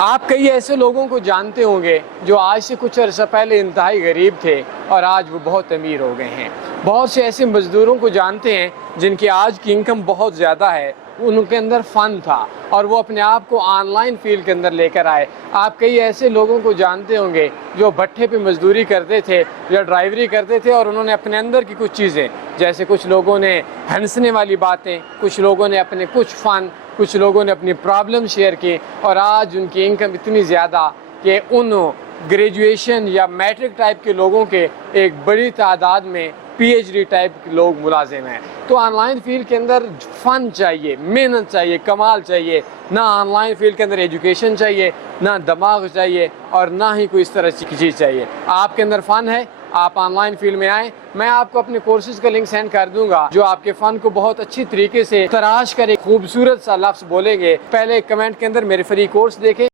आप कई ऐसे लोगों को जानते होंगे जो आज से कुछ अर्सा पहले इंतहाई गरीब थे और आज वो बहुत अमीर हो गए हैं। बहुत से ऐसे मज़दूरों को जानते हैं जिनकी आज की इनकम बहुत ज़्यादा है, उनके अंदर फ़न था और वो अपने आप को ऑनलाइन फील्ड के अंदर लेकर आए। आप कई ऐसे लोगों को जानते होंगे जो भट्ठे पे मजदूरी करते थे या ड्राइवरी करते थे और उन्होंने अपने अंदर की कुछ चीज़ें, जैसे कुछ लोगों ने हंसने वाली बातें, कुछ लोगों ने अपने कुछ फ़न, कुछ लोगों ने अपनी प्रॉब्लम शेयर की और आज उनकी इनकम इतनी ज़्यादा कि उन ग्रेजुएशन या मैट्रिक टाइप के लोगों के एक बड़ी तादाद में पीएचडी टाइप के लोग मुलाजिम हैं। तो ऑनलाइन फील्ड के अंदर फ़न चाहिए, मेहनत चाहिए, कमाल चाहिए। ना ऑनलाइन फील्ड के अंदर एजुकेशन चाहिए, ना दिमाग चाहिए और ना ही कोई इस तरह की चीज़ चाहिए। आपके अंदर फ़न है, आप ऑनलाइन फील्ड में आएँ। मैं आपको अपने कोर्सेज का लिंक सेंड कर दूंगा जो आपके फ़न को बहुत अच्छी तरीके से तराश कर एक खूबसूरत सा लफ्ज़ बोलेंगे। पहले कमेंट के अंदर मेरे फ्री कोर्स देखें।